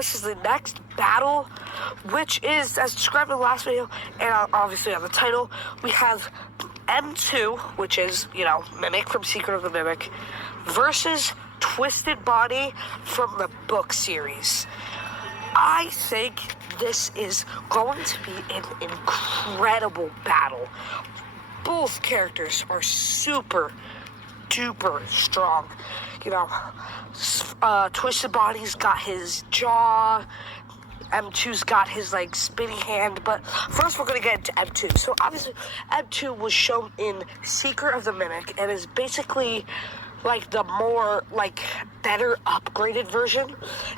This is the next battle, which is, as described in the last video, and obviously on the title, we have M2, which is, Mimic from Secret of the Mimic, versus Twisted Bonnie from the book series. I think this is going to be an incredible battle. Both characters are super duper strong. Twisted Bonnie's got his jaw, M2's got his spinny hand, but first we're gonna get into M2. So obviously M2 was shown in Secret of the Mimic and is basically the more better upgraded version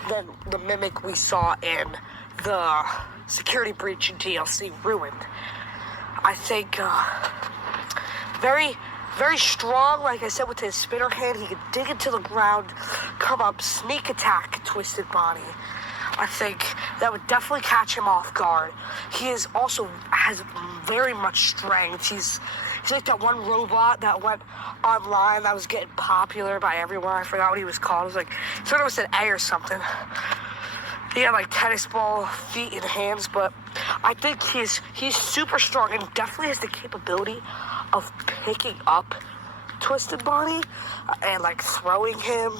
than the Mimic we saw in the Security Breach DLC Ruined. I think very strong, like I said, with his spinner hand. He could dig into the ground, come up, sneak attack Twisted Bonnie. I think that would definitely catch him off guard. He has very much strength. He's like that one robot that went online that was getting popular by everyone. I forgot what he was called. It was sort of an A or something. He had tennis ball feet and hands, but I think he's super strong and definitely has the capability of picking up Twisted Bonnie and throwing him.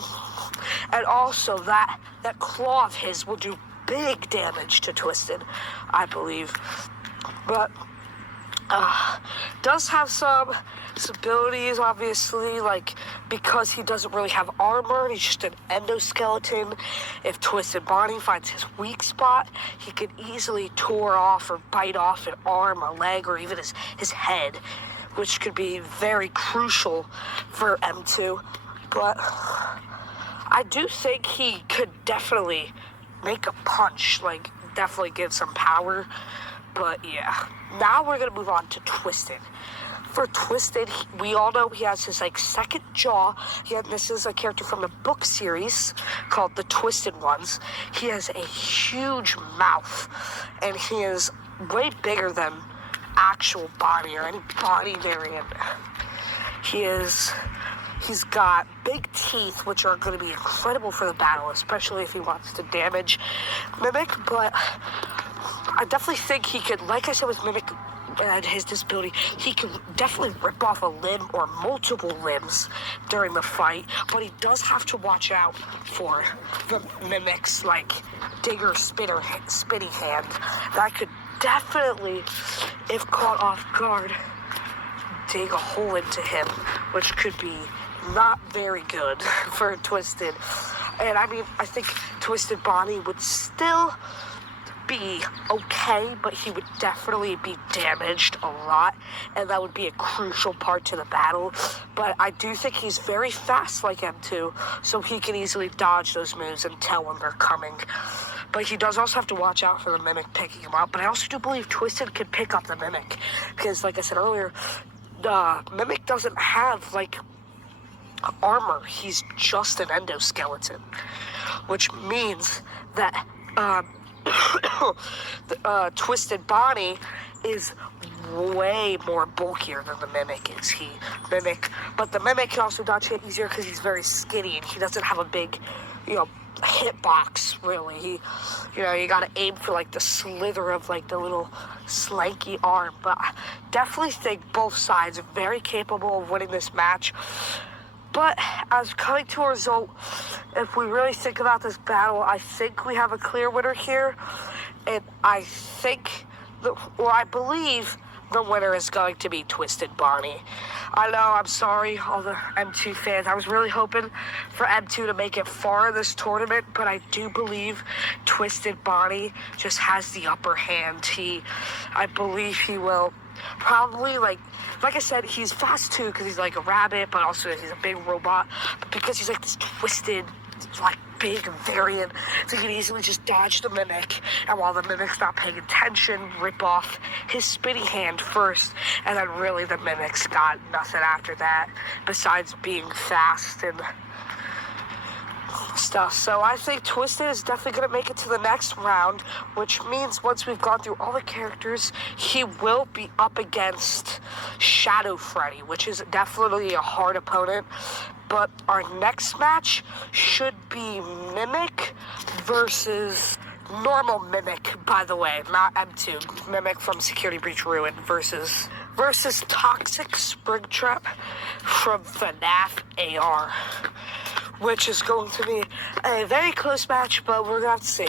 And also that claw of his will do big damage to Twisted, I believe. But does have some abilities, obviously, because he doesn't really have armor, he's just an endoskeleton. If Twisted Bonnie finds his weak spot, he could easily tore off or bite off an arm, a leg, or even his head, which could be very crucial for M2. But I do think he could definitely make a punch, definitely give some power. But yeah, now we're gonna move on to Twisted. For Twisted, we all know he has his second jaw. This is a character from the book series called The Twisted Ones. He has a huge mouth, and he is way bigger than actual Bonnie or any Bonnie variant. He's got big teeth, which are going to be incredible for the battle, especially if he wants to damage Mimic. But I definitely think he could, like I said with Mimic and his disability, he can definitely rip off a limb or multiple limbs during the fight. But he does have to watch out for the Mimic's digger spinny hand. That could definitely, if caught off guard, dig a hole into him, which could be not very good for Twisted. And I think Twisted Bonnie would still be okay, but he would definitely be damaged a lot, and that would be a crucial part to the battle. But I do think he's very fast like M2, so he can easily dodge those moves and tell when they're coming. But he does also have to watch out for the Mimic picking him up. But I also do believe Twisted could pick up the Mimic, because like I said earlier, the Mimic doesn't have armor. He's just an endoskeleton, which means that Twisted Bonnie is way more bulkier than the Mimic is. But the Mimic can also dodge hit easier because he's very skinny and he doesn't have a big, hitbox really. You gotta aim for the slither of the little slanky arm. But I definitely think both sides are very capable of winning this match. But as coming to a result, if we really think about this battle, I think we have a clear winner here. And I believe the winner is going to be Twisted Bonnie. I know, I'm sorry, all the M2 fans. I was really hoping for M2 to make it far in this tournament, but I do believe Twisted Bonnie just has the upper hand. I believe he will probably, like I said, he's fast too because he's a rabbit, but also he's a big robot. But because he's this twisted, big variant, so he can easily just dodge the Mimic, and while the Mimic's not paying attention, rip off his spinny hand first, and then really the Mimic's got nothing after that besides being fast. And stuff. So I think Twisted is definitely going to make it to the next round, which means once we've gone through all the characters, he will be up against Shadow Freddy, which is definitely a hard opponent. But our next match should be Mimic versus normal Mimic, by the way, not M2. Mimic from Security Breach Ruin versus Toxic Springtrap from FNAF AR, which is going to be a very close match, but we're going to have to see.